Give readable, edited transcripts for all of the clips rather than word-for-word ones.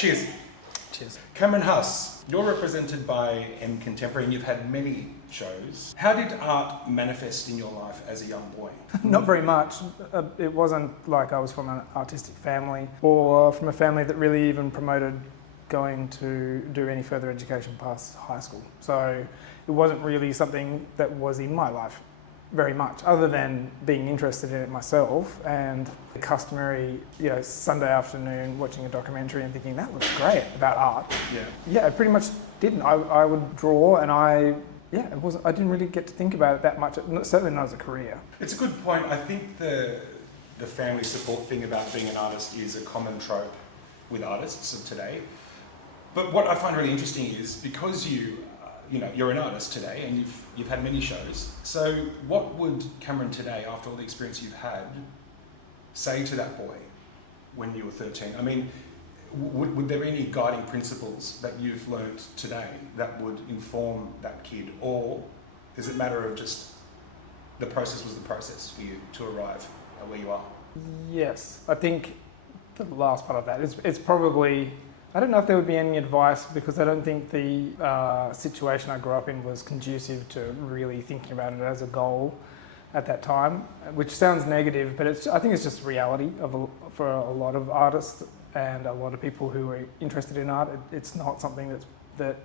Cheers. Cheers. Cameron Haas, you're represented by M Contemporary and you've had many shows. How did art manifest in your life as a young boy? Not very much. It wasn't like I was from an artistic family or from a family that really even promoted going to do any further education past high school. So it wasn't really something that was in my life very much, other than being interested in it myself and the customary, Sunday afternoon watching a documentary and thinking that looks great about art. Yeah, it pretty much didn't. I would draw and I didn't really get to think about it that much, certainly not as a career. It's a good point. I think the family support thing about being an artist is a common trope with artists of today. But what I find really interesting is because you're an artist today and you've had many shows. So what would Cameron today, after all the experience you've had, say to that boy when you were 13? I mean, would there be any guiding principles that you've learnt today that would inform that kid? Or is it a matter of just the process was the process for you to arrive at where you are? Yes, I think the last part of that is it's probably, I don't know if there would be any advice because I don't think the situation I grew up in was conducive to really thinking about it as a goal at that time, which sounds negative, but I think it's just reality for a lot of artists and a lot of people who are interested in art. It's not something that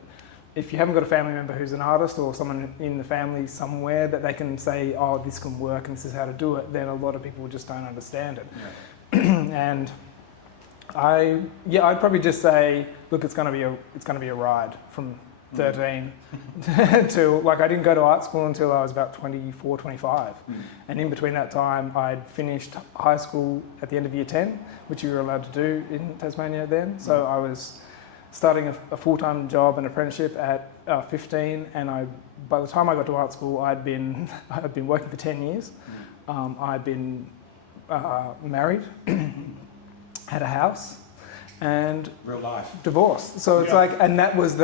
if you haven't got a family member who's an artist or someone in the family somewhere that they can say, oh, this can work and this is how to do it, then a lot of people just don't understand it. Yeah. And I'd probably just say, look, it's going to be a ride from 13 to, like, I didn't go to art school until I was about 24, 25. And in between that time, I'd finished high school at the end of year 10, which you were allowed to do in Tasmania then. So I was starting a full-time job, an apprenticeship at 15, and by the time I got to art school, I'd been working for 10 years. I'd been married, had a house, and real life divorced. So it's like, and that was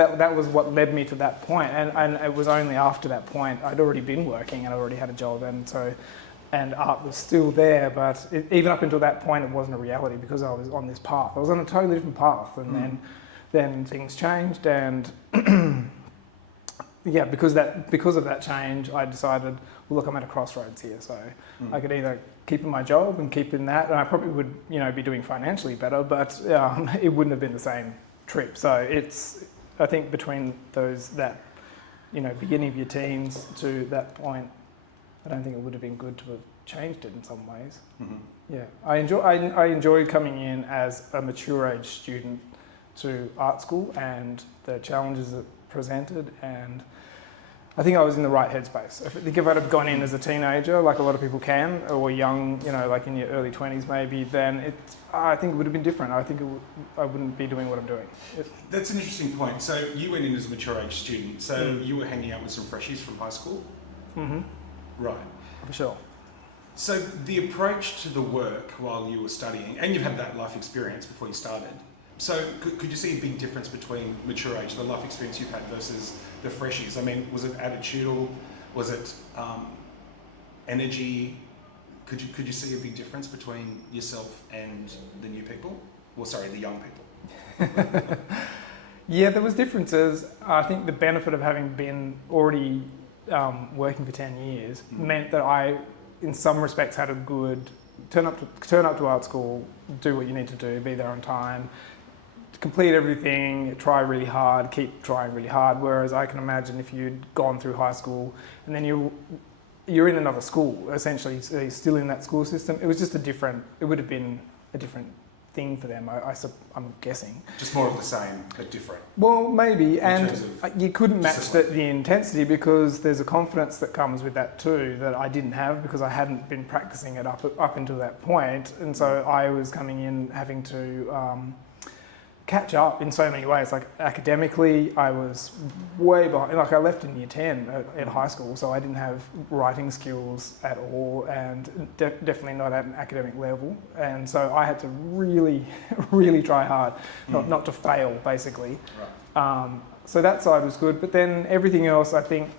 what led me to that point. And it was only after that point I'd already been working and I already had a job, and art was still there. But even up until that point, it wasn't a reality because I was on this path. I was on a totally different path, and then things changed, and because of that change, I decided, well, look, I'm at a crossroads here. So I could either keep in my job and keep in that, and I probably would, be doing financially better, but it wouldn't have been the same trip. So I think between that beginning of your teens to that point, I don't think it would have been good to have changed it in some ways. Yeah, I enjoyed coming in as a mature age student to art school and the challenges it presented, and I think I was in the right headspace. I think if I'd have gone in as a teenager, like a lot of people can, or young, like in your early 20s maybe, then I think it would have been different. I think I wouldn't be doing what I'm doing. That's an interesting point. So you went in as a mature age student, so you were hanging out with some freshies from high school? Right. For sure. So the approach to the work while you were studying, and you've had that life experience before you started, so could you see a big difference between mature age, the life experience you've had versus the freshies? I mean, was it attitudinal? Was it energy? Could you see a big difference between yourself and the new people? Well, sorry, the young people. Yeah, there was differences. I think the benefit of having been already working for 10 years meant that I, in some respects, had a good turn up to art school, do what you need to do, be there on time, complete everything, try really hard, keep trying really hard. Whereas I can imagine if you'd gone through high school and then you're in another school, essentially, so you're still in that school system. It would have been a different thing for them, I'm guessing. Just more of the same, but different. Well, maybe, and you couldn't match the intensity because there's a confidence that comes with that too that I didn't have because I hadn't been practicing it up until that point. And so I was coming in having to catch up in so many ways. Like academically, I was way behind. Like I left in year 10 at high school, so I didn't have writing skills at all, and definitely not at an academic level. And so I had to really, really try hard, not to fail, basically. Right. So that side was good, but then everything else, I think.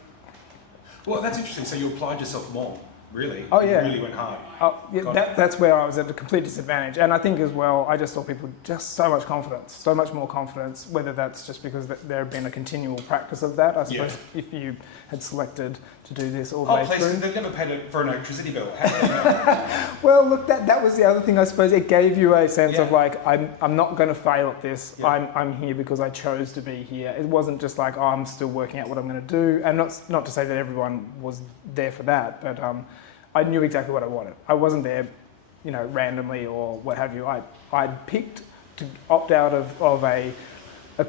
Well, that's interesting. So you applied yourself more. really. Oh, You yeah. really went hard. Oh, yeah, Got it. that's where I was at a complete disadvantage. And I think as well, I just saw people just so much confidence, so much more confidence, whether that's just because there had been a continual practice of that. I suppose if you had selected to do this all the way through. They've never paid for an electricity bill. How do they know? Well, look, that was the other thing, I suppose. It gave you a sense of like, I'm not going to fail at this. Yeah. I'm here because I chose to be here. It wasn't just like, oh, I'm still working out what I'm going to do. And not to say that everyone was there for that, but I knew exactly what I wanted. I wasn't there, randomly or what have you. I'd picked to opt out of a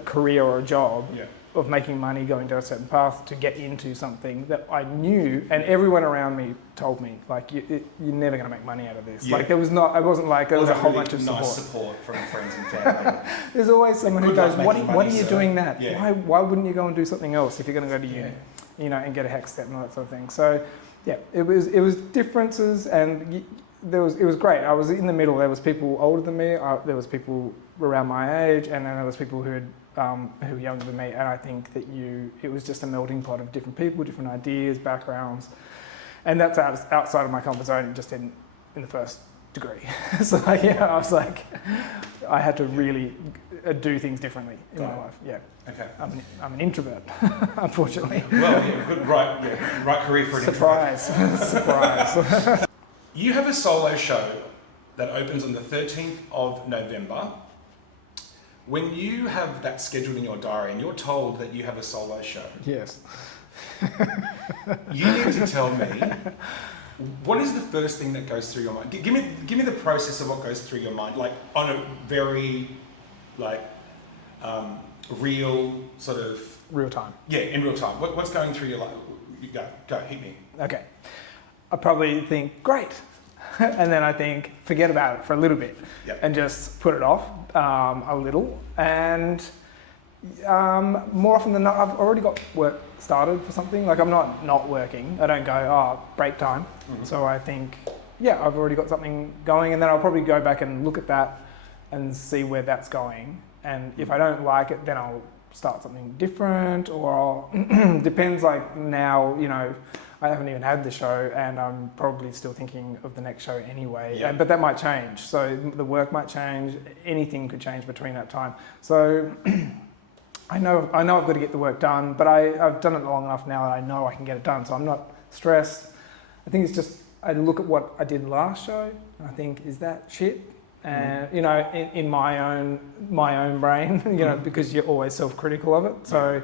career or a job of making money, going down a certain path to get into something that I knew, and everyone around me told me, like, you're never going to make money out of this. Yeah. Like, I wasn't like, there was a whole bunch of support. Nice support from friends and family. There's always someone who goes, what are you doing that? Yeah. Why wouldn't you go and do something else if you're going to go to uni, and get a HEC step and all that sort of thing. So, yeah, it was differences, and it was great. I was in the middle. There was people older than me. There was people around my age, and then there was people who were younger than me. And I think that it was just a melting pot of different people, different ideas, backgrounds, and that's outside of my comfort zone, just in the first degree. So I was like, I had to really do things differently in my life. Yeah. Okay. I'm an introvert, unfortunately. Well, good, right career for an introvert. Surprise. You have a solo show that opens on the 13th of November. When you have that scheduled in your diary and you're told that you have a solo show, yes, you need to tell me, what is the first thing that goes through your mind? Give me the process of what goes through your mind, like on a very real sort of real time. Yeah, in real time. What's going through your life? You go, hit me. Okay. I probably think, great. And then I think, forget about it for a little bit and just put it off a little. And more often than not, I've already got work started for something. Like, I'm not working. I don't go, break time. Mm-hmm. So I think, I've already got something going. And then I'll probably go back and look at that and see where that's going. And if I don't like it, then I'll start something different, or depends. Like now, I haven't even had the show, and I'm probably still thinking of the next show anyway. Yeah. But that might change. So the work might change. Anything could change between that time. So I know I've got to get the work done, but I've done it long enough now that I know I can get it done. So I'm not stressed. I think it's just I look at what I did last show, and I think, is that shit? And in my own brain, because you're always self-critical of it. So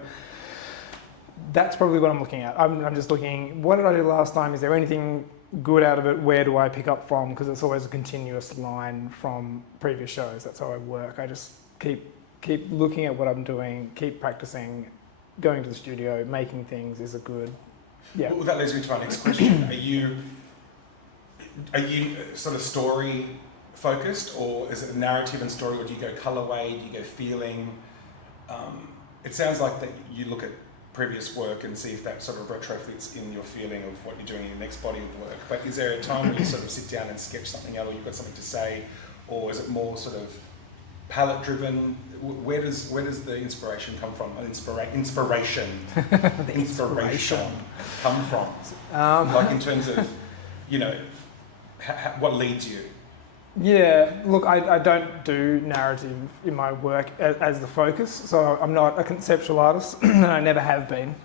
that's probably what I'm looking at. I'm just looking, what did I do last time? Is there anything good out of it? Where do I pick up from? Because it's always a continuous line from previous shows. That's how I work. I just keep looking at what I'm doing, keep practicing, going to the studio, making things is a good. Yeah. Well, that leads me to my next question. Are you sort of story focused, or is it narrative and story, or do you go colorway, do you go feeling? It sounds like that you look at previous work and see if that sort of retrofits in your feeling of what you're doing in your next body of work. But is there a time when you sort of sit down and sketch something out, or you've got something to say, or is it more sort of palette driven? Where does the inspiration come from? Inspiration come from? Like in terms of, what leads you? Yeah, look, I don't do narrative in my work as the focus, so I'm not a conceptual artist, and I never have been.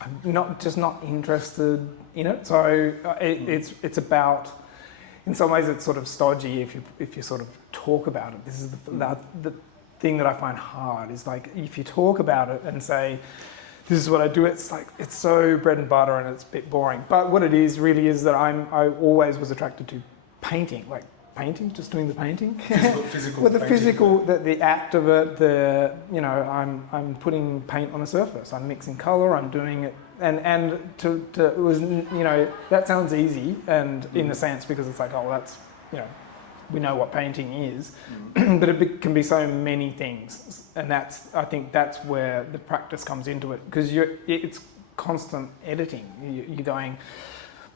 I'm not interested in it. So it's about, in some ways, it's sort of stodgy if you sort of talk about it. This is the thing that I find hard, is like, if you talk about it and say, this is what I do, it's like, it's so bread and butter and it's a bit boring. But what it is really is that I always was attracted to painting, like painting, just doing the painting. Physical well, the painting. physical, the act of it, I'm putting paint on a surface, I'm mixing colour, I'm doing it, and it was, that sounds easy, and in a sense, because it's like, oh, that's, we know what painting is, but it can be so many things, and I think that's where the practice comes into it, because it's constant editing. You're going,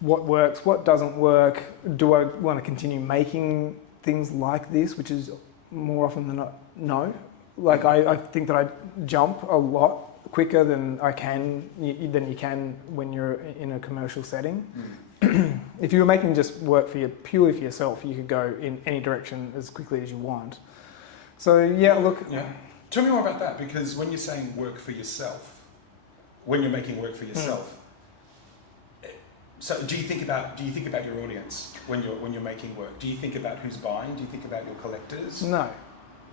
what works, what doesn't work, do I want to continue making things like this, which is more often than not, no. Like I think that I jump a lot quicker than you can when you're in a commercial setting. if you were making just work purely for yourself, you could go in any direction as quickly as you want. So yeah, look. Yeah. Tell me more about that, because when you're saying work for yourself, when you're making work for yourself, so do you think about your audience when you're making work? Do you think about who's buying? Do you think about your collectors? No.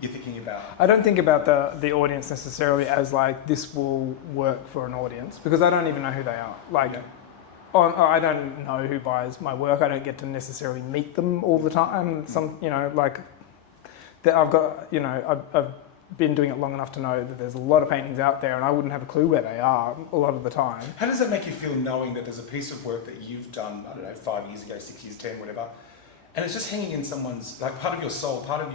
You're thinking about... I don't think about the audience necessarily as like this will work for an audience, because I don't even know who they are. Like, I don't know who buys my work. I don't get to necessarily meet them all the time. Some, like that I've got, I've been doing it long enough to know that there's a lot of paintings out there, and I wouldn't have a clue where they are a lot of the time. How does that make you feel, knowing that there's a piece of work that you've done, I don't know, 5 years ago, 6 years, 10, whatever, and it's just hanging in someone's, like, part of your soul, part of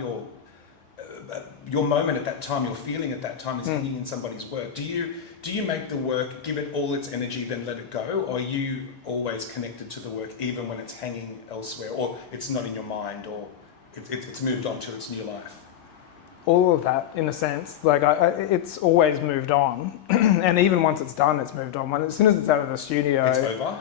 your moment at that time, your feeling at that time is hanging in somebody's work. Do you make the work, give it all its energy, then let it go, or are you always connected to the work even when it's hanging elsewhere, or it's not in your mind, or it's moved on to its new life? All of that, in a sense. Like, it's always moved on, and even once it's done, it's moved on. As soon as it's out of the studio, it's over.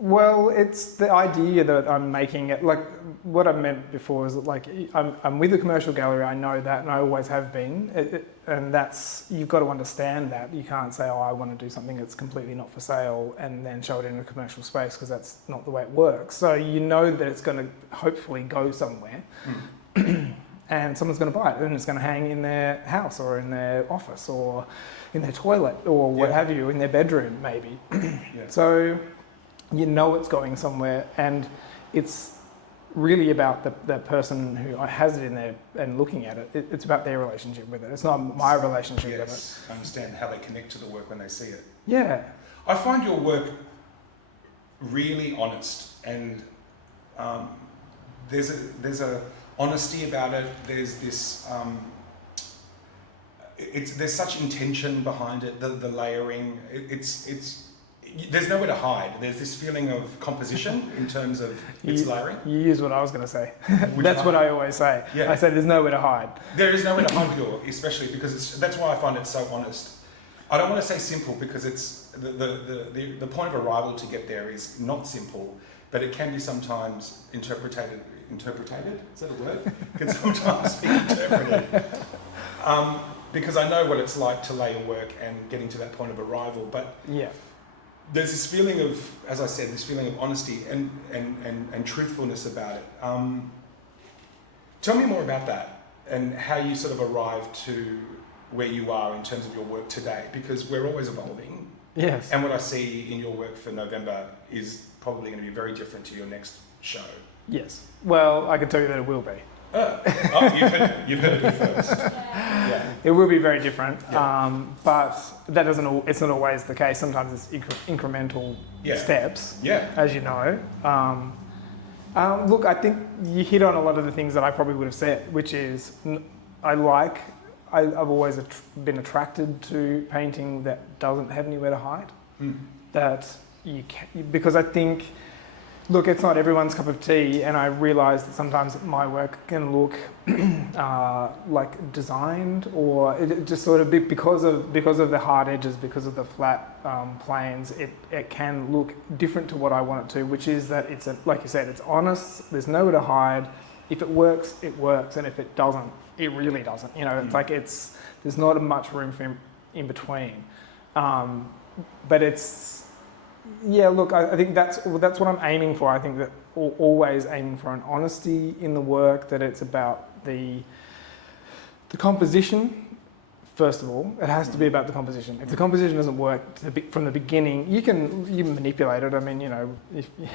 Well, it's the idea that I'm making it. Like, what I meant before is that, like, I'm with a commercial gallery. I know that, and I always have been. And that's, you've got to understand that. You can't say, oh, I want to do something that's completely not for sale and then show it in a commercial space, because that's not the way it works. So you know that it's going to hopefully go somewhere. And someone's going to buy it, and it's going to hang in their house or in their office or in their toilet or what have you, in their bedroom maybe. So you know it's going somewhere, and it's really about the person who has it in there and looking at it. It's about their relationship with it. It's not my relationship with it. I understand how they connect to the work when they see it. Yeah. I find your work really honest, and there's a honesty about it. There's this there's such intention behind it. The layering. There's nowhere to hide. There's this feeling of composition in terms of its layering. You use what I was going to say. That's what I always say. Yeah. I say there's nowhere to hide. There is nowhere to hide with your work, especially because that's why I find it so honest. I don't want to say simple, because it's the point of arrival to get there is not simple, but it can be sometimes interpreted. Is that a word? Can sometimes be interpreted. Because I know what it's like to lay a work and getting to that point of arrival, but there's this feeling of, as I said, this feeling of honesty and truthfulness about it. Tell me more about that and how you sort of arrived to where you are in terms of your work today, because we're always evolving. Yes. And what I see in your work for November is probably going to be very different to your next show. Yes. Well, I can tell you that it will be. You've heard it first. Yeah. It will be very different, Yeah. but it's not always the case. Sometimes it's incremental steps, as you know. Look, I think you hit on a lot of the things that I probably would have said, which is I've always been attracted to painting that doesn't have anywhere to hide. That you can, because I think, look, it's not everyone's cup of tea, and I realise that sometimes my work can look like designed, or it just sort of because of the hard edges, because of the flat planes, it can look different to what I want it to, which is that it's like you said, it's honest. There's nowhere to hide. If it works, and if it doesn't, it really doesn't. It's like there's not much room for in between, but it's. Yeah, look, I think that's what I'm aiming for. I think that always aiming for an honesty in the work, that it's about the composition. First of all, it has to be about the composition. If the composition doesn't work from the beginning, you can manipulate it. I mean,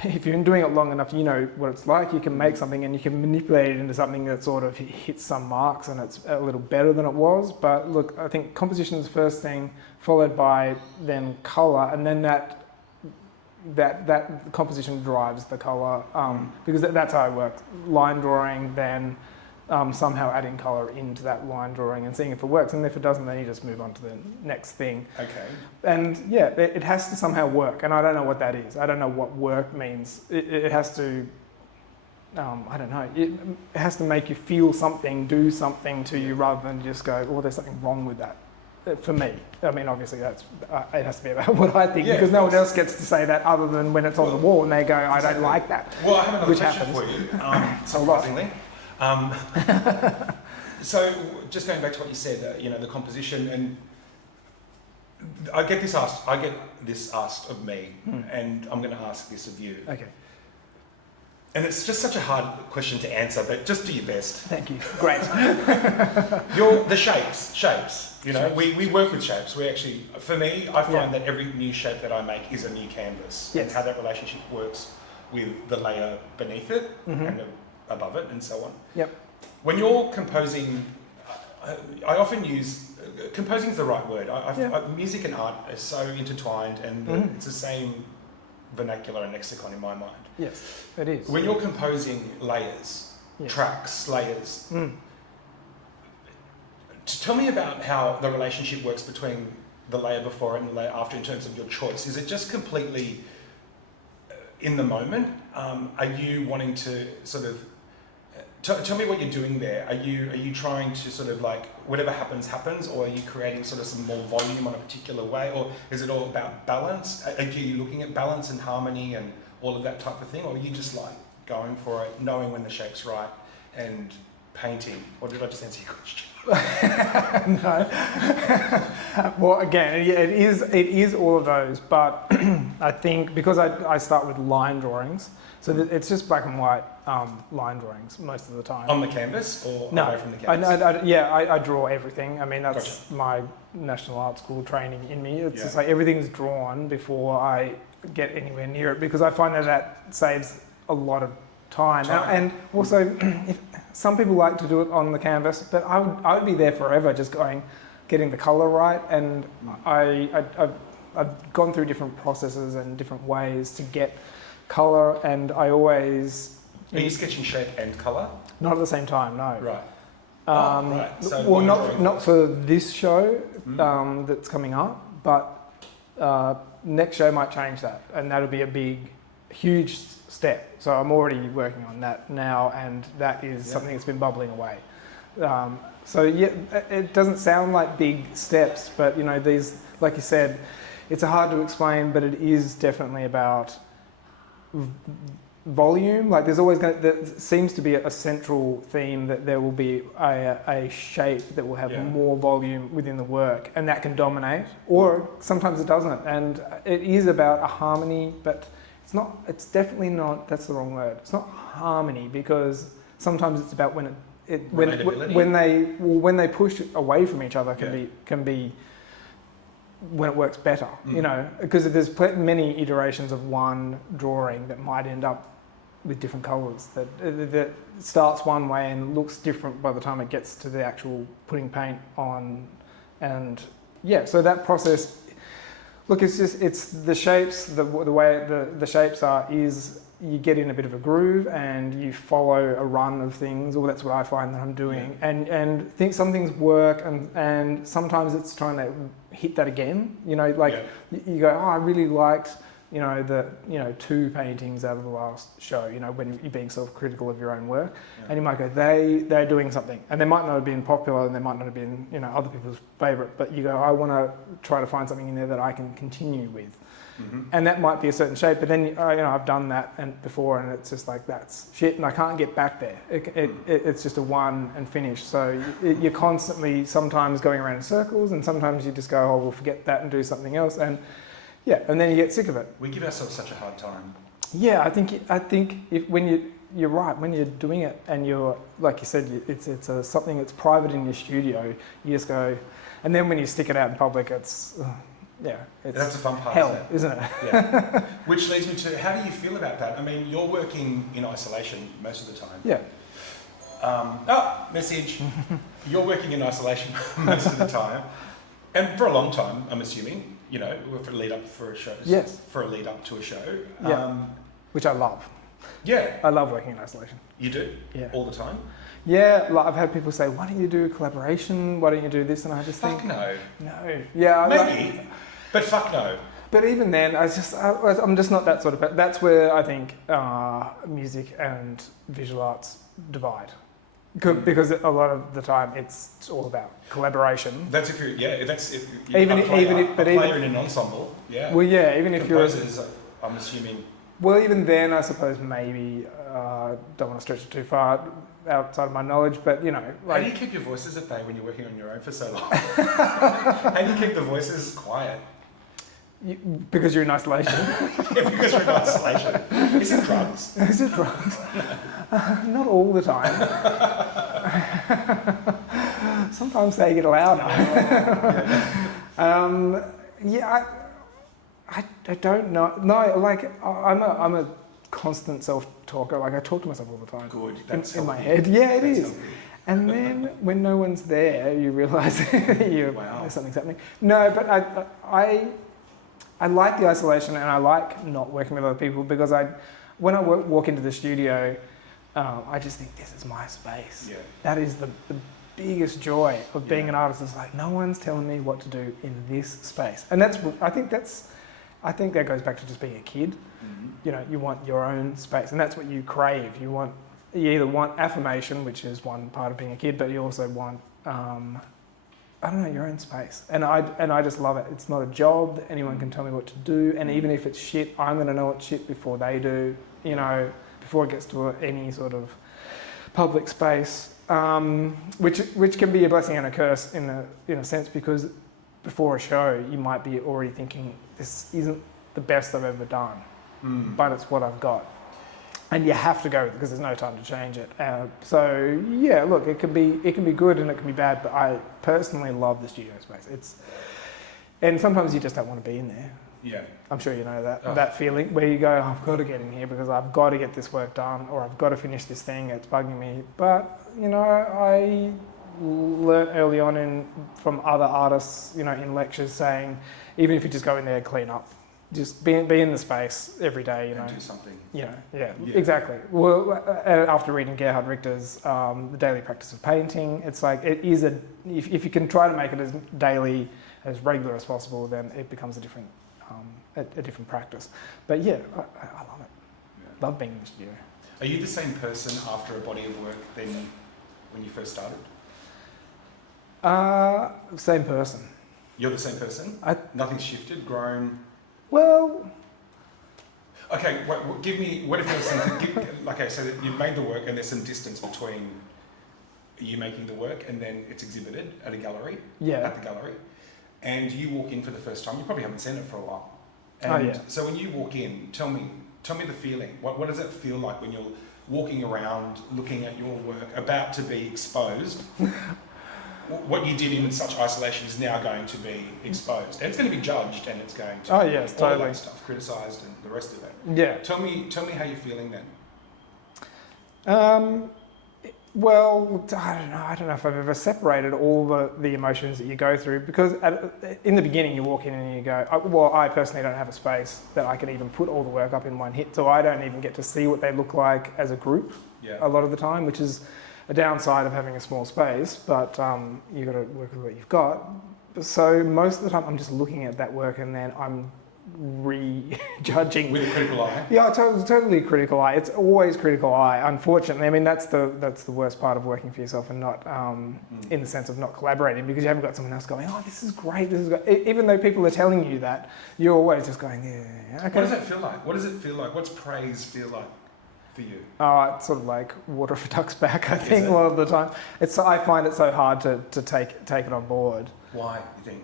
if you're doing it long enough, you know what it's like. You can make something and you can manipulate it into something that sort of hits some marks and it's a little better than it was. But look, I think composition is the first thing, followed by then colour, and then that composition drives the colour, because that's how I work. Line drawing, then somehow adding colour into that line drawing and seeing if it works, and if it doesn't, then you just move on to the next thing. Okay. And yeah, it has to somehow work, and I don't know what that is. I don't know what work means. It has to, I don't know, it has to make you feel something, do something to you, rather than just go, oh, there's something wrong with that. for me. I mean, obviously that's it has to be about what I think, Yeah, because of no one course. else gets to say that other than when it's on the wall and they go, I don't like that. Well, I have another Which question happens. for you, surprisingly. So, just going back to what you said, the composition, and I get this asked of me, and I'm going to ask this of you. Okay. And it's just such a hard question to answer, but just do your best. Thank you. Great. The shapes. We work with shapes. We actually, for me, I find that every new shape that I make is a new canvas. Yes. And how that relationship works with the layer beneath it and above it and so on. Yep. When you're composing, I often use, composing is the right word. Music and art are so intertwined, and it's the same vernacular and lexicon in my mind. Yes, it is. When you're composing layers, Yes. tracks, layers, tell me about how the relationship works between the layer before and the layer after in terms of your choice. Is it just completely in the moment? Are you wanting to sort of tell me what you're doing there? Are you trying to sort of like whatever happens, or are you creating sort of some more volume on a particular way, or is it all about balance? Are you looking at balance and harmony and all of that type of thing, or are you just like going for it, knowing when the shape's right and painting? Or did I just answer your question? No. Well, again, it is all of those, but I think because I start with line drawings, so it's just black and white line drawings most of the time. On the canvas or away from the canvas? I draw everything. I mean, that's my National Art School training in me. It's just like everything's drawn before I get anywhere near it, because I find that saves a lot of time. And also, if some people like to do it on the canvas, but I would be there forever just getting the colour right. And I've gone through different processes and different ways to get colour, and I always... Are you sketching shape and colour? Not at the same time, no. Right. Right. So well, not for this show that's coming up, but next show might change that, and that'll be a big, huge step. So I'm already working on that now, and that is something that's been bubbling away. It doesn't sound like big steps, but these, like you said, it's hard to explain, but it is definitely about volume. Like there seems to be a central theme that there will be a shape that will have more volume within the work, and that can dominate, or sometimes it doesn't. And it is about a harmony, but it's definitely not, that's the wrong word. It's not harmony, because sometimes it's about when they push away from each other can be when it works better, because there's many iterations of one drawing that might end up with different colours that starts one way and looks different by the time it gets to the actual putting paint on. And so that process, look, it's the shapes, the way the shapes are is you get in a bit of a groove and you follow a run of things, or that's what I find that I'm doing, and think some things work, and sometimes it's trying to hit that again, you go, oh, I really liked the 2 paintings out of the last show, when you're being self-critical of your own work, and you might go, they're doing something, and they might not have been popular, and they might not have been other people's favourite, but you go, I want to try to find something in there that I can continue with. And that might be a certain shape, but then I've done that before, and it's just like, that's shit, and I can't get back there. It's just a one and finish. So you're constantly sometimes going around in circles, and sometimes you just go, oh, we'll forget that and do something else, and then you get sick of it. We give ourselves such a hard time. Yeah, I think you're right, when you're doing it and you're, like you said, it's something that's private in your studio, you just go, and then when you stick it out in public, it's that's the fun part, hell, isn't it? Yeah. Which leads me to, how do you feel about that? I mean, you're working in isolation most of the time. Yeah. Message. You're working in isolation most of the time, and for a long time, I'm assuming. For a lead up for a show. Yes. For a lead up to a show. Yeah. Which I love. Yeah. I love working in isolation. You do? Yeah. All the time? Yeah, like I've had people say, why don't you do a collaboration? Why don't you do this? And I just think... no. No. Yeah. Maybe, but fuck no. But even then, I'm just not that sort of... That's where I think music and visual arts divide. Because a lot of the time it's all about collaboration. That's if you're, yeah, that's if Even if, a player in an ensemble, yeah. Well, yeah, even if you're, composers, I'm assuming. well, even then, I suppose maybe don't want to stretch it too far outside of my knowledge, but you know, How do you keep your voices at bay when you're working on your own for so long? How do you keep the voices quiet? Because you're in isolation. Yeah, because you're in isolation. Is it drugs? Is it drugs? Not all the time. Sometimes they get louder. Yeah, I don't know. No, like I'm a constant self-talker. Like I talk to myself all the time. Good. That's in my head. Yeah, it is. And then when no one's there, you realise something's happening. No, but I like the isolation and I like not working with other people because when I walk into the studio, I just think this is my space. Yeah. That is the biggest joy of being an artist. It's like no one's telling me what to do in this space, and I think that goes back to just being a kid. Mm-hmm. You know, you want your own space, and that's what you crave. You either want affirmation, which is one part of being a kid, but you also want I don't know, your own space. And I just love it. It's not a job that anyone can tell me what to do. And even if it's shit, I'm going to know it's shit before they do, you know, before it gets to any sort of public space, which can be a blessing and a curse in a sense, because before a show, you might be already thinking, this isn't the best I've ever done, but it's what I've got. And you have to go with it because there's no time to change it. So yeah, look, it can be good and it can be bad, but I personally love the studio space. And sometimes you just don't want to be in there. Yeah, I'm sure you know that feeling where you go, I've got to get in here because I've got to get this work done, or I've got to finish this thing. It's bugging me. But you know, I learnt early on from other artists, you know, in lectures saying, even if you just go in there, clean up. Just be in the space every day, you know. And do something. Yeah, exactly. Well, after reading Gerhard Richter's The Daily Practice of Painting, it's like it is if you can try to make it as daily, as regular as possible, then it becomes a different practice. But yeah, I love it. Yeah. Love being in the studio. Are you the same person after a body of work than when you first started? Same person. You're the same person? Nothing's shifted, grown? Well... Okay, give me, what if there's some, okay, so that you've made the work and there's some distance between you making the work and then it's exhibited at a gallery, at the gallery, and you walk in for the first time, you probably haven't seen it for a while. And so when you walk in, tell me the feeling. What does it feel like when you're walking around, looking at your work, about to be exposed? What you did in such isolation is now going to be exposed, and it's going to be judged, and it's going to all that stuff criticised, and the rest of it. Yeah. Tell me how you're feeling then. Well, I don't know if I've ever separated all the emotions that you go through, because in the beginning you walk in and you go, well, I personally don't have a space that I can even put all the work up in one hit, so I don't even get to see what they look like as a group a lot of the time, which is a downside of having a small space, but you've got to work with what you've got. So most of the time I'm just looking at that work and then I'm rejudging. With a critical eye? Yeah, totally critical eye. It's always critical eye, unfortunately. I mean, that's the worst part of working for yourself and not, in the sense of not collaborating, because you haven't got someone else going, oh, this is great, even though people are telling you that, you're always just going, yeah, okay. What does that feel like? What does it feel like? What's praise feel like for you? It's sort of like water off a duck's back, I think, a lot of the time. I find it so hard to take it on board. Why, you think?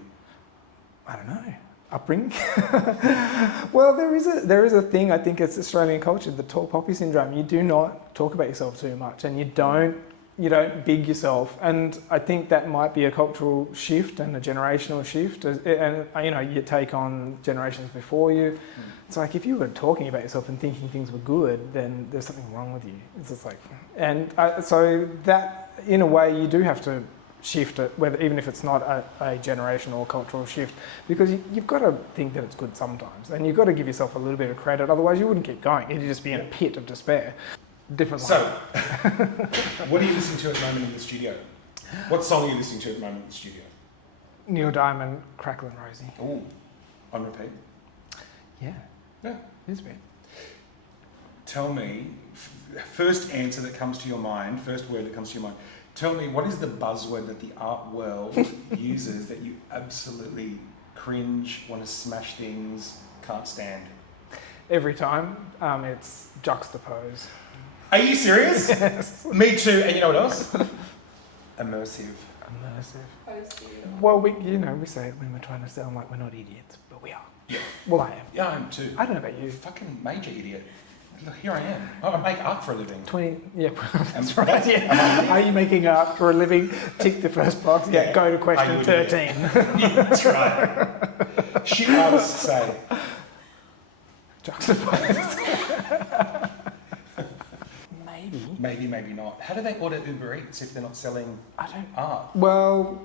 I don't know. Upbringing. Well, there is a thing, I think it's Australian culture, the tall poppy syndrome. You do not talk about yourself too much, and you don't big yourself. And I think that might be a cultural shift and a generational shift. And you know, you take on generations before you. It's like if you were talking about yourself and thinking things were good, then there's something wrong with you. It's just like, and so that in a way you do have to shift it, even if it's not a generational or cultural shift, because you've got to think that it's good sometimes, and you've got to give yourself a little bit of credit, otherwise you wouldn't keep going. You'd just be in a pit of despair. Different. So, what are you listening to at the moment in the studio? What song are you listening to at the moment in the studio? Neil Diamond, Cracklin' Rosie. Oh, on repeat? Yeah. Yeah. It is a bit. Tell me, first answer that comes to your mind, first word that comes to your mind, tell me, what is the buzzword that the art world uses that you absolutely cringe, want to smash things, can't stand? Every time, it's juxtapose. Are you serious? Yes. Me too. And you know what else? Immersive. Well, we say it when we're trying to sound like we're not idiots, but we are. Yeah. Well, I am. Yeah, I am too. I don't know about you. Fucking major idiot. Look, here I am. I make art for a living. 20, yeah, that's And right. Yeah. Are you making art for a living? Tick the first box. Yeah, Yeah. go to question 13. Yeah, that's right. Shit artists say. Juxtapose. Maybe, maybe not. How do they order Uber Eats if they're not selling I don't. art? Well,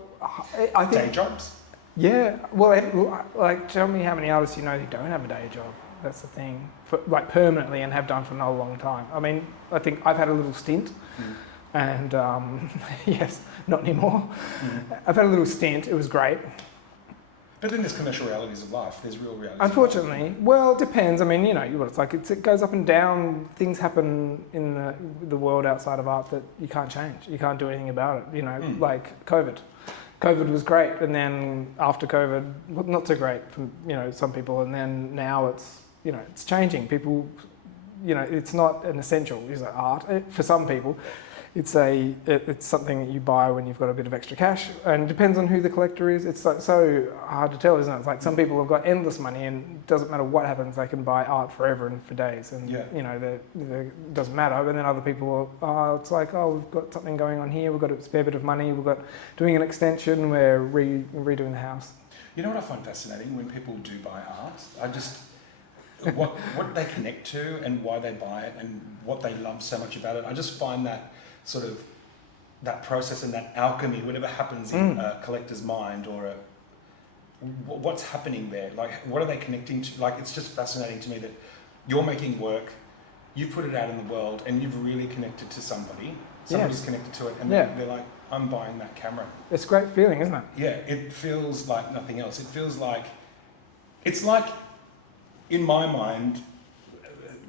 I think. Day jobs? Yeah. Well, like, tell me how many artists you know who don't have a day job. That's the thing. Like permanently and have done for a long time. I mean, I think I've had a little stint, and yes, not anymore. I've had a little stint. It was great. But then there's commercial realities of life. There's real realities. Unfortunately, well, it depends. I mean, what it's like. It goes up and down. Things happen in the world outside of art that you can't change. You can't do anything about it. Like COVID. COVID was great, and then after COVID, well, not so great for some people. And then now it's it's changing. People, it's not an essential. Is art for some people? It's something that you buy when you've got a bit of extra cash, and it depends on who the collector is. It's so hard to tell, isn't it? It's like some people have got endless money, and it doesn't matter what happens, they can buy art forever and for days, and it doesn't matter. And then other people, it's like, we've got something going on here, we've got a spare bit of money, we've got doing an extension, we're redoing the house. You know what I find fascinating when people do buy art? What they connect to and why they buy it and what they love so much about it. I just find that sort of that process and that alchemy, whatever happens in a collector's mind or what's happening there, like what are they connecting to? Like it's just fascinating to me that you're making work, you put it out in the world, and you've really connected to somebody. Somebody's connected to it, and they're like, I'm buying that camera. It's a great feeling, isn't it? Yeah, it feels like nothing else. It feels like it's like in my mind.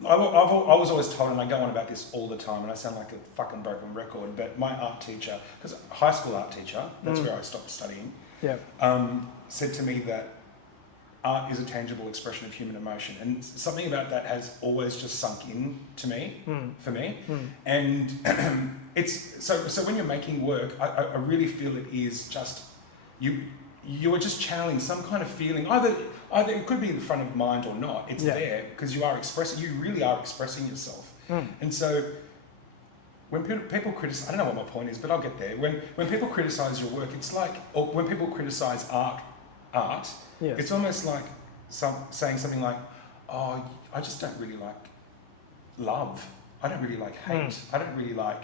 I was always told, and I go on about this all the time, and I sound like a fucking broken record, but my art teacher, because high school art teacher, that's where I stopped studying, said to me that art is a tangible expression of human emotion, and something about that has always just sunk in to me, for me, and it's so when you're making work, I really feel it is just you are just channeling some kind of feeling. Either it could be in the front of mind or not. It's there because you really are expressing yourself. And so when people criticize, I don't know what my point is, but I'll get there. When people criticize your work, it's like, or when people criticize art, it's almost like saying something like, I just don't really like love. I don't really like hate. I don't really like,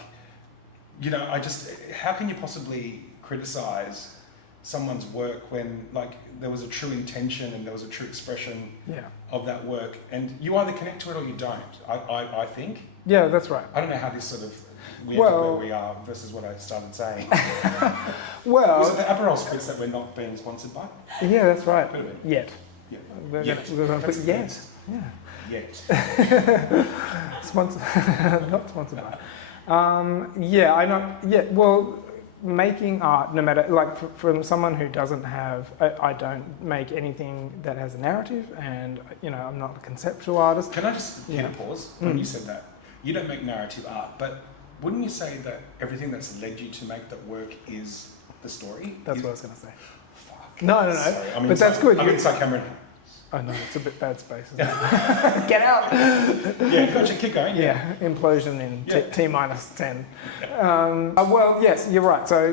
how can you possibly criticize someone's work when there was a true intention and there was a true expression of that work, and you either connect to it or you don't. I think. Yeah, that's right. I don't know how this sort of where we are versus what I started saying. Was it the Aperol Spritz that we're not being sponsored by? Yeah, that's right. Yet. Yeah. We're going to put yet. Yeah. Yet. Not sponsored by. I know. Yeah. Well. Making art, no matter, from someone who doesn't have, I don't make anything that has a narrative, and I'm not a conceptual artist. Can I just hit a pause when you said that? You don't make narrative art, but wouldn't you say that everything that's led you to make that work is the story? That's what I was going to say. Fuck. No. Sorry. But that's good. I'm inside Cameron. I know, it's a bit bad space, isn't it? Get out! Yeah, gotcha, keep going. Yeah, implosion in T-10. Well, yes, you're right. So,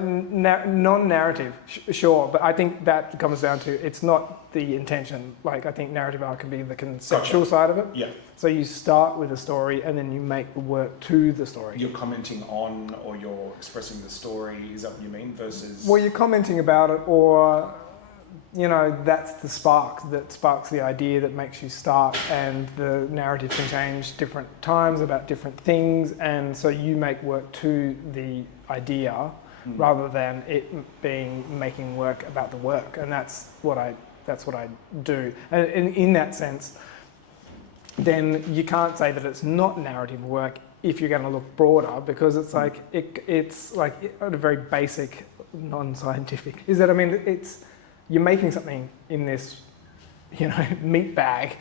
non-narrative, sure, but I think that comes down to, it's not the intention. I think narrative art can be the conceptual side of it. Yeah. So you start with a story and then you make the work to the story. You're commenting on, or you're expressing the story, is that what you mean, versus... Well, you're commenting about it, or... that's the spark that sparks the idea that makes you start, and the narrative can change different times about different things, and so you make work to the idea rather than it being making work about the work, and that's what I do. And in that sense, then you can't say that it's not narrative work if you're going to look broader, because it's like it's like at a very basic, non-scientific. Is that, I mean, it's, you're making something in this, you know, meat bag,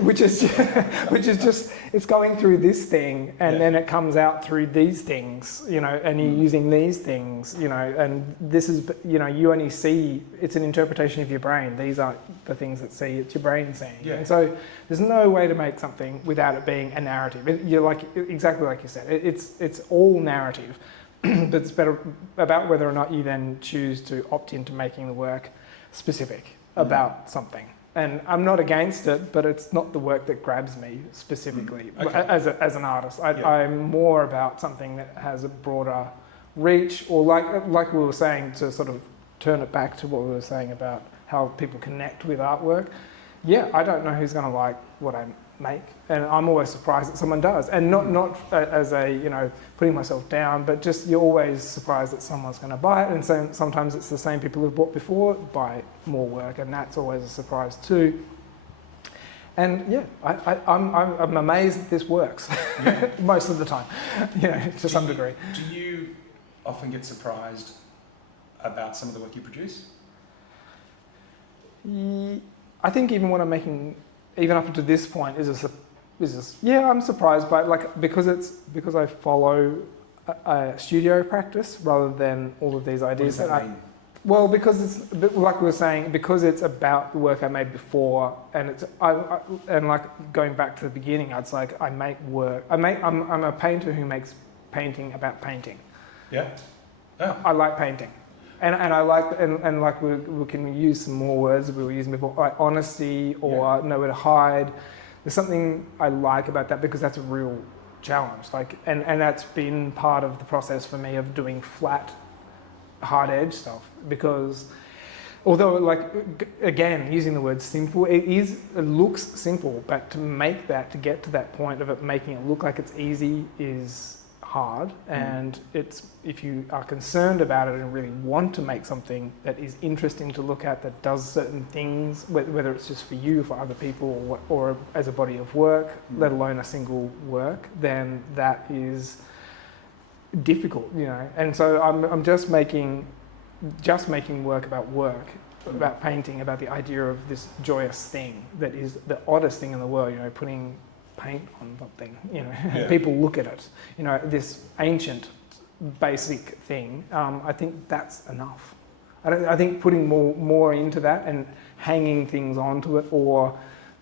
which is just it's going through this thing, and then it comes out through these things, you know, and you're using these things, you know, and this is, you know, you only see, it's an interpretation of your brain. These aren't the things that see, it's your brain seeing. Yeah. And so there's no way to make something without it being a narrative. You're like, exactly like you said, it's all narrative, but it's better about whether or not you then choose to opt into making the work specific about something. And I'm not against it, but it's not the work that grabs me specifically as an artist. I'm more about something that has a broader reach, or like we were saying, to sort of turn it back to what we were saying about how people connect with artwork. Yeah, I don't know who's going to like what I make, and I'm always surprised that someone does. And not as a, you know, putting myself down, but just you're always surprised that someone's going to buy it. And so sometimes it's the same people who've bought before buy more work, and that's always a surprise too. And yeah, I'm amazed that this works most of the time, you know, to some degree. Do you often get surprised about some of the work you produce? I think even when I'm making, even up to this point, yeah, I'm surprised by it, like, because I follow a studio practice rather than all of these ideas. What does that mean? Well, because it's like we were saying, because it's about the work I made before, and it's and like going back to the beginning, it's like I make work. I'm a painter who makes painting about painting. Yeah. Oh. I like painting. And I like, and like we can use some more words that we were using before, like honesty or nowhere to hide. There's something I like about that, because that's a real challenge. Like, and that's been part of the process for me of doing flat, hard edge stuff. Because although, like, again, using the word simple, it looks simple, but to get to that point of it making it look like it's easy is hard. And it's, if you are concerned about it and really want to make something that is interesting to look at, that does certain things, whether it's just for you, for other people, or as a body of work, let alone a single work, then that is difficult, you know. And so I'm just making work, about painting, about the idea of this joyous thing that is the oddest thing in the world, you know, putting paint on something, you know, and people look at it, you know, this ancient basic thing. I think that's enough. I think putting more into that and hanging things onto it, or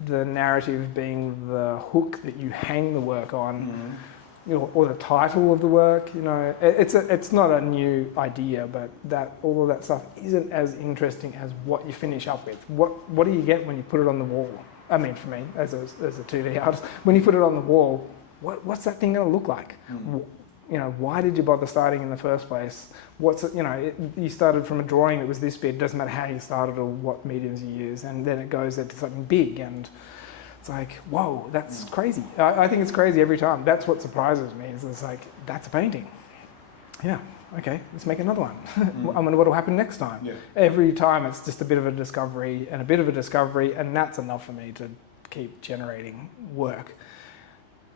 the narrative being the hook that you hang the work on, you know, or the title of the work, you know, it's not a new idea, but that all of that stuff isn't as interesting as what you finish up with. What do you get when you put it on the wall? I mean, for me, as a 2D artist, when you put it on the wall, what's that thing going to look like? You know, why did you bother starting in the first place? You know, you started from a drawing that was this big. It doesn't matter how you started or what mediums you use, and then it goes into something big, and it's like, whoa, that's crazy. I think it's crazy every time. That's what surprises me. Is it's like, that's a painting. Yeah. Okay, let's make another one. I wonder what will happen next time. Yeah. Every time it's just a bit of a discovery, and that's enough for me to keep generating work.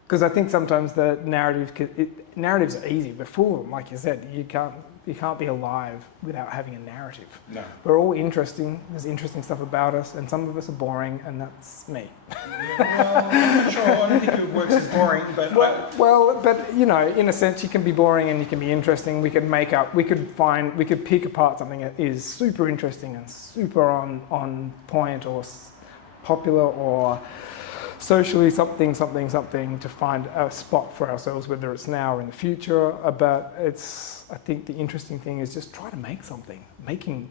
Because I think sometimes the narratives are easy, but for them, like you said, you can't be alive without having a narrative. No. We're all interesting. There's interesting stuff about us, and some of us are boring, and that's me. Well, I'm not sure. I don't think your works is boring, but but you know, in a sense, you can be boring and you can be interesting. We could pick apart something that is super interesting and super on point, or popular, or socially something to find a spot for ourselves, whether it's now or in the future. But I think the interesting thing is just try to make something,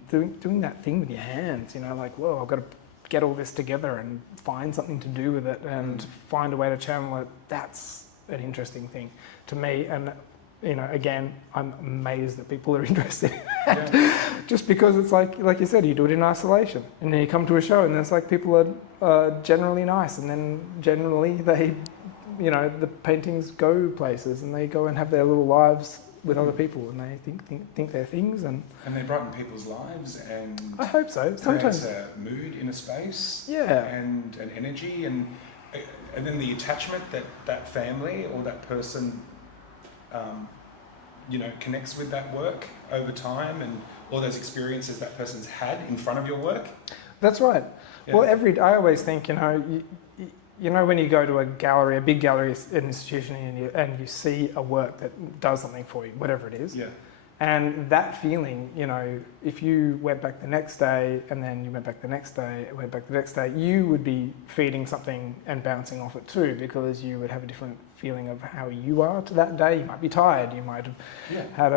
doing that thing with your hands, you know, like, whoa, I've got to get all this together and find something to do with it and find a way to channel it. That's an interesting thing to me. And, you know, again, I'm amazed that people are interested in that. Just because it's like you said, you do it in isolation, and then you come to a show and it's like people are generally nice, and then generally they, you know, the paintings go places and they go and have their little lives with other people, and they think they're things, and they brighten people's lives, and I hope so. Sometimes a mood in a space, yeah, and an energy, and and then the attachment that that family or that person, connects with that work over time, and all those experiences that person's had in front of your work. That's right. Yeah. Well, I always think, when you go to a gallery, a big gallery, an institution, and you see a work that does something for you, whatever it is. Yeah. And that feeling, if you went back the next day and then you went back the next day, you would be feeding something and bouncing off it too, because you would have a different feeling of how you are to that day. You might be tired. You might have had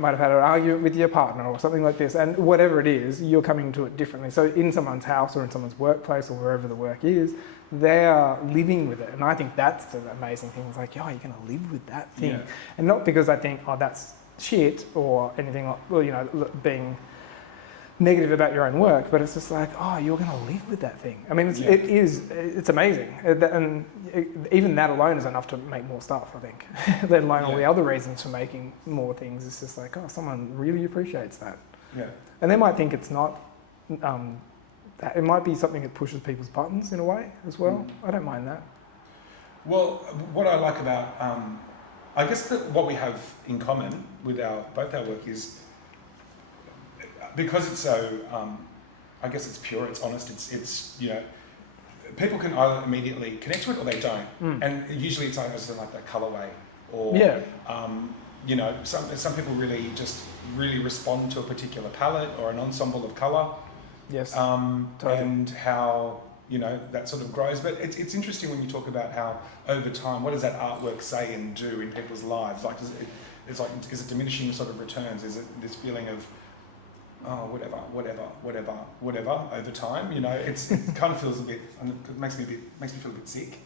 might have had an argument with your partner or something like this. And whatever it is, you're coming to it differently. So in someone's house or in someone's workplace or wherever the work is, they are living with it. And I think that's the amazing thing. It's like, you're going to live with that thing. Yeah. And not because I think, that's shit or anything like, being negative about your own work, but it's just like, you're going to live with that thing. I mean, it's amazing. And even that alone is enough to make more stuff, I think. Let alone all the other reasons for making more things. It's just like, someone really appreciates that. Yeah. And they might think it's not, it might be something that pushes people's buttons in a way as well. I don't mind that. Well, what I like about, I guess that what we have in common with both our work is, because it's so, I guess it's pure, it's honest, it's people can either immediately connect to it or they don't. And usually it's either something like that colourway or, some people really respond to a particular palette or an ensemble of colour. Yes. Totally. And how, that sort of grows. But it's interesting when you talk about how over time, what does that artwork say and do in people's lives? Like, is it diminishing sort of returns? Is it this feeling of, whatever over time? It kind of feels a bit, it makes me feel a bit sick.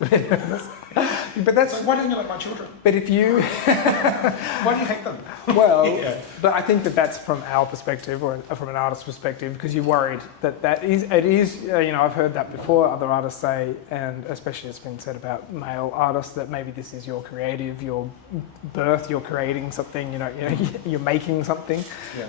But that's like, why don't you like my children? But if you, why do you hate them? Well, but I think that's from our perspective or from an artist's perspective, because you're worried that it is. I've heard that before. Other artists say, and especially it's been said about male artists, that maybe this is your creative, your birth, you're creating something. You're making something,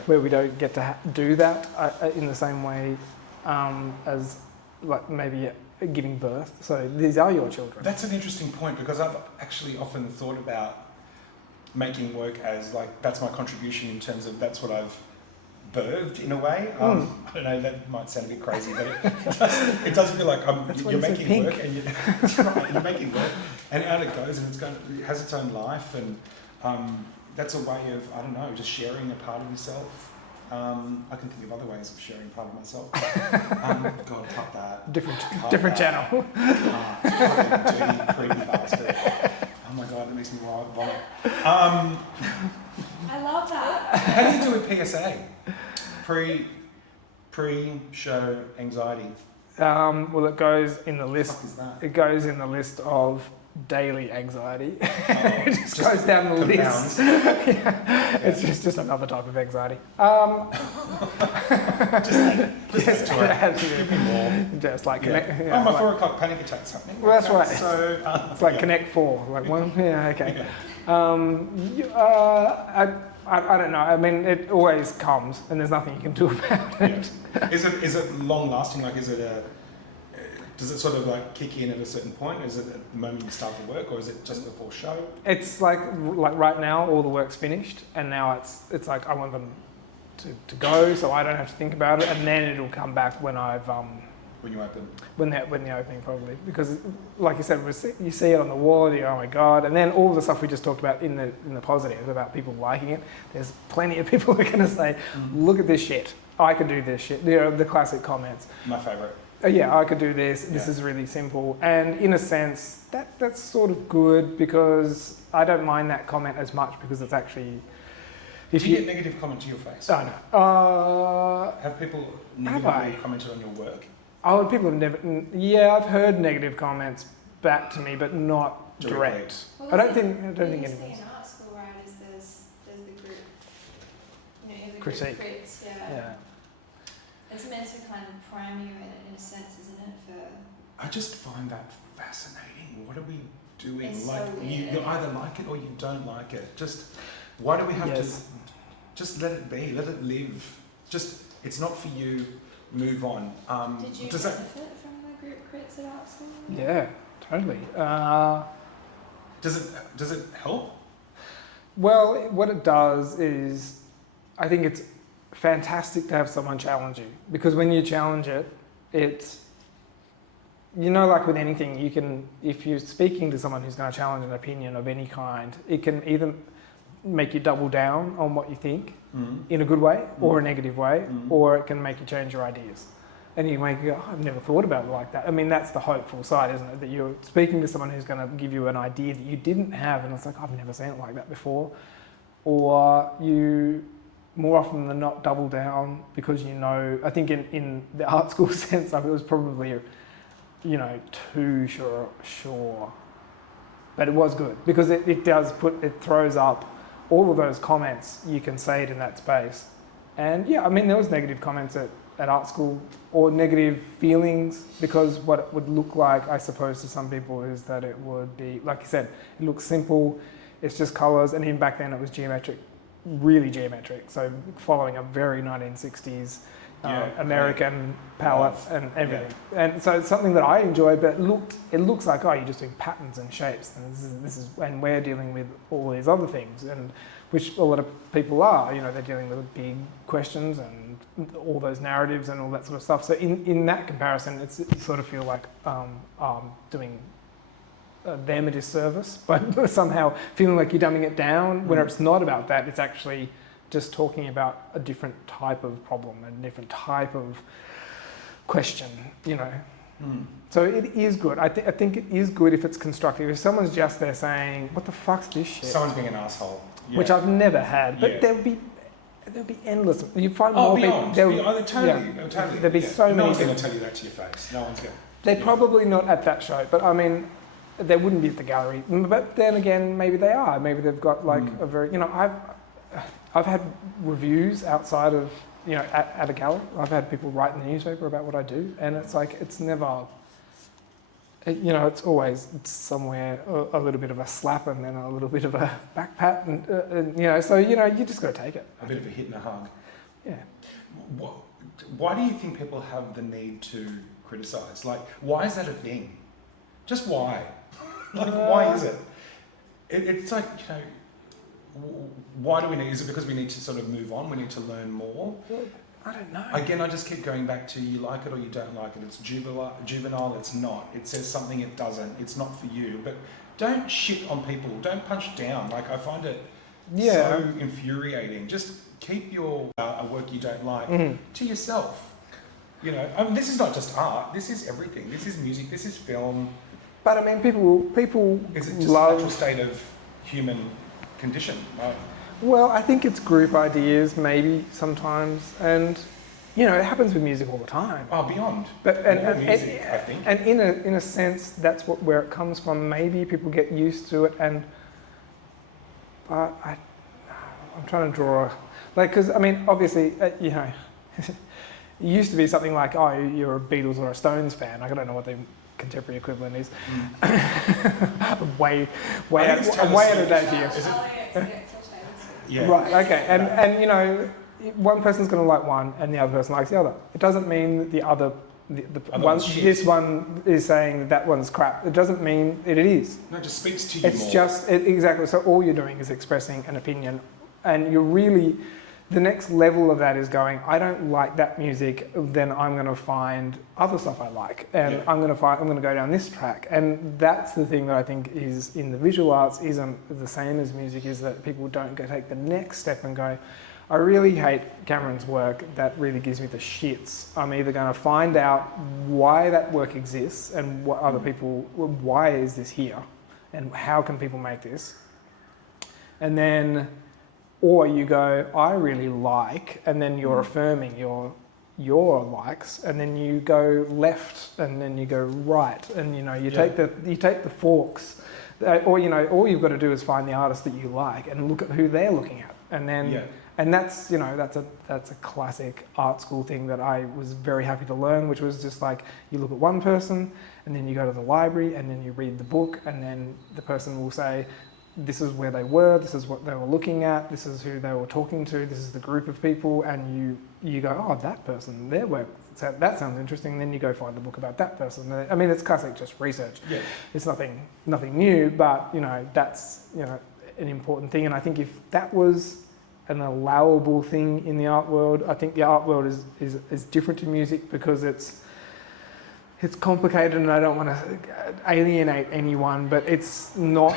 where we don't get to do that in the same way as like maybe giving birth. So these are your children. That's an interesting point, because I've actually often thought about making work as like, that's my contribution in terms of that's what I've birthed in a way. I don't know, that might sound a bit crazy, but it does feel like you're making work and you're making work and out it goes, and it has its own life, and that's a way of, I don't know, just sharing a part of yourself. I can think of other ways of sharing part of myself. But, God, cut that. Different channel. Dirty, creepy bastard. Oh my God, that makes me vomit. I love that. How do you do a PSA? Pre-show anxiety. Well, it goes in the list. What is that? It goes in the list of daily anxiety. It just goes down the list. It's just another type of anxiety. Give me more. Just like connect. My 4 o'clock panic attack's happening. Well, that's right. So it's like Connect 4. Like one. Yeah. Okay. I don't know. I mean, it always comes, and there's nothing you can do about it. Is it long lasting? Like, does it sort of like kick in at a certain point? Is it at the moment you start the work, or is it just before show? It's like right now, all the work's finished, and now it's like I want them to go, so I don't have to think about it, and then it'll come back when I've when you open. When the opening, probably, because like you said, you see it on the wall, and you go, oh my God, and then all the stuff we just talked about in the positive about people liking it. There's plenty of people who are going to say, look at this shit, I could do this shit. The classic comments. My favourite. I could do this. This is really simple. And in a sense, that's sort of good, because I don't mind that comment as much, because it's actually... Do you get negative comment to your face? Oh, no. Have people negatively commented on your work? People have never... Yeah, I've heard negative comments back to me, but not direct. Well, I don't think anything. In art school, right, there's the group, you have the critique. Group critics, Yeah. It's meant to kind of prime you in a sense, isn't it? I just find that fascinating. What are we doing? It's like, so you either like it or you don't like it. Just, why do we have to just let it be, let it live? Just, it's not for you, move on. Did you benefit from the group critics at art school? Yeah, Totally. Does it help? Well, what it does is, I think it's fantastic to have someone challenge you, because when you challenge it, it's, like with anything, you can, if you're speaking to someone who's going to challenge an opinion of any kind, it can either make you double down on what you think in a good way or a negative way, or it can make you change your ideas. And you might go, I've never thought about it like that. I mean, that's the hopeful side, isn't it? That you're speaking to someone who's going to give you an idea that you didn't have, and it's like, I've never seen it like that before. Or you, more often than not, double down because I think in the art school sense, it was probably, too sure. But it was good because it throws up all of those comments. You can say it in that space. And yeah, I mean, there was negative comments at art school, or negative feelings, because what it would look like, I suppose, to some people is that it would be, like you said, it looks simple, it's just colours, and even back then it was geometric, really geometric, so following a very 1960s American palette and everything. Yeah. And so it's something that I enjoy, but it looks like, you're just doing patterns and shapes, and this is and we're dealing with all these other things, and which a lot of people are, they're dealing with big questions and all those narratives and all that sort of stuff. So in that comparison, you sort of feel like doing them a disservice, but somehow feeling like you're dumbing it down, when it's not about that. It's actually just talking about a different type of problem, a different type of question, So it is good. I think it is good if it's constructive. If someone's just there saying, what the fuck's this shit? Someone's being an asshole. Yeah. Which I've never had, but there'll be endless. You find more beyond. people. Totally. There'll be so many. No one's going to tell you that to your face. No one's going. They're probably not at that show, but I mean, they wouldn't be at the gallery. But then again, maybe they are. Maybe they've got like a very, I've had reviews outside of, at a gallery. I've had people write in the newspaper about what I do, and it's like, it's never, it's always, it's somewhere a little bit of a slap and then a little bit of a back pat, and so, you just got to take it. A bit of a hit and a hug. Yeah. Why do you think people have the need to criticise? Like, why is that a thing? Just why? Why is it? It's like, why do we need? Is it because we need to sort of move on? We need to learn more? Well, I don't know. Again, I just keep going back to, you like it or you don't like it. It's juvenile, it's not. It says something, it doesn't. It's not for you. But don't shit on people. Don't punch down. Like, I find it so infuriating. Just keep your a work you don't like to yourself. I mean, this is not just art. This is everything. This is music. This is film. But I mean, people is it just a natural state of human condition? Well, I think it's group ideas, maybe sometimes, and it happens with music all the time. Oh, beyond. But music, I think. And in a sense, that's where it comes from. Maybe people get used to it, but I'm trying to draw, because I mean, obviously, it used to be something like, oh, you're a Beatles or a Stones fan. I don't know what the contemporary equivalent is. way out of date here. Yeah. Right. Okay. And one person's going to like one, and the other person likes the other. It doesn't mean that the other one, this one is saying that one's crap. It doesn't mean it is. No, it just speaks to you more. It's just exactly. So all you're doing is expressing an opinion, and you're really. The next level of that is going, I don't like that music, then I'm going to find other stuff I like, and I'm going to go down this track. And that's the thing that I think is in the visual arts isn't the same as music, is that people don't take the next step and go, I really hate Cameron's work, that really gives me the shits. I'm either going to find out why that work exists and what other people, why is this here, and how can people make this, and then. Or you go, I really like, and then you're affirming your likes, and then you go left, and then you go right, and you take the forks, or all you've got to do is find the artist that you like and look at who they're looking at, and then and that's that's a classic art school thing that I was very happy to learn, which was just like you look at one person, and then you go to the library, and then you read the book, and then the person will say, this is where they were, this is what they were looking at, this is who they were talking to, this is the group of people, and you go, oh, that person, their work, that sounds interesting. Then you go find a book about that person. I mean, it's classic, just research. Yeah. It's nothing new, but that's an important thing. And I think if that was an allowable thing in the art world, I think the art world is different to music because it's complicated, and I don't want to alienate anyone, but it's not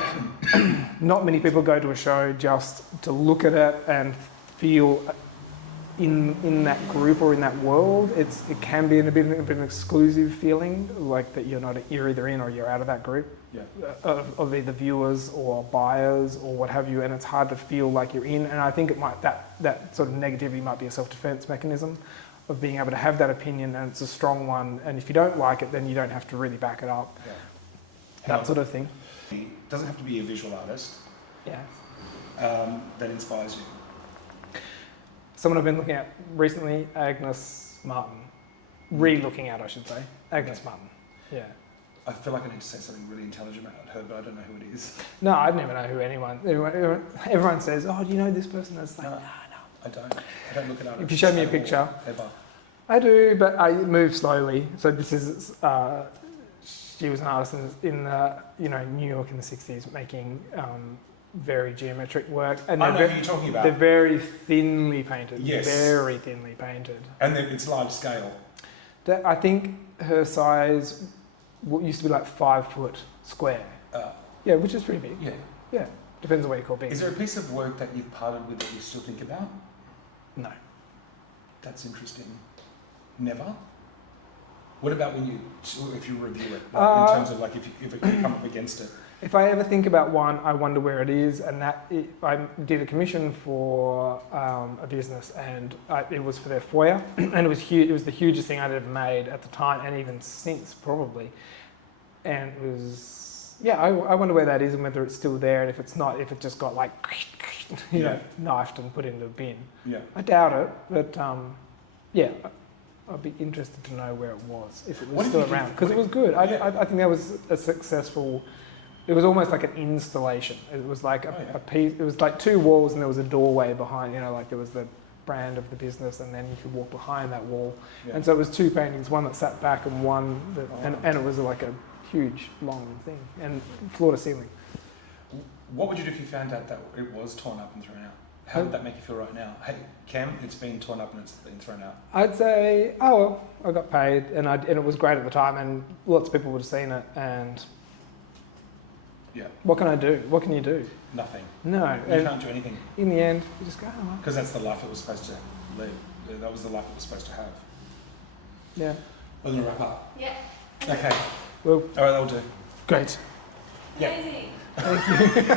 not many people go to a show just to look at it and feel in that group or in that world. It can be a bit of an exclusive feeling, like that you're either in or you're out of that group. Yeah. Of either viewers or buyers or what have you, and it's hard to feel like you're in. And I think it might that sort of negativity might be a self-defense mechanism of being able to have that opinion, and it's a strong one. And if you don't like it, then you don't have to really back it up. Yeah. That sort of thing. It doesn't have to be a visual artist. Yeah. That inspires you. Someone I've been looking at recently, Agnes Martin. Re-looking at, I should say. Agnes Martin. Yeah. I feel like I need to say something really intelligent about her, but I don't know who it is. No, I'd never know who everyone says, oh, do you know this person? It's like, no. I don't look at artists. If you show me a picture. Ever. I do, but I move slowly. So this is, she was an artist in New York in the 60s, making very geometric work. And I know who you're talking about. They're very thinly painted. Yes. Very thinly painted. And then it's large scale. I think her size used to be like 5 foot square. Yeah, which is pretty big. Yeah. Yeah. Depends on what you call big. Is there a piece of work that you've parted with that you still think about? No. That's interesting. Never? What about if you review it, in terms of like if you come up against it? If I ever think about one, I wonder where it is, and I did a commission for a business, and it was for their foyer, and it was huge. It was the hugest thing I'd ever made at the time, and even since probably. And it was, I wonder where that is and whether it's still there, and if it's not, if it just got like, knifed and put into a bin. Yeah. I doubt it, but I'd be interested to know where it was, if it was still around, because it was good. I think that was a successful. It was almost like an installation. It was like a piece. It was like 2 walls, and there was a doorway behind. Like there was the brand of the business, and then you could walk behind that wall. Yeah. And so it was 2 paintings, one that sat back and one that, and it was like a huge, long thing, and floor to ceiling. What would you do if you found out that it was torn up and thrown out? How would that make you feel right now? Hey, Cam, it's been torn up and it's been thrown out. I'd say, oh well, I got paid, and it was great at the time, and lots of people would have seen it, and. Yeah. What can I do? What can you do? Nothing. No. You can't do anything. In the end, you just go, oh well. Because that's the life it was supposed to live. That was the life it was supposed to have. Yeah. We're going to wrap up. Yeah. Okay. Well. All right, that'll do. Great. Amazing. Thank you.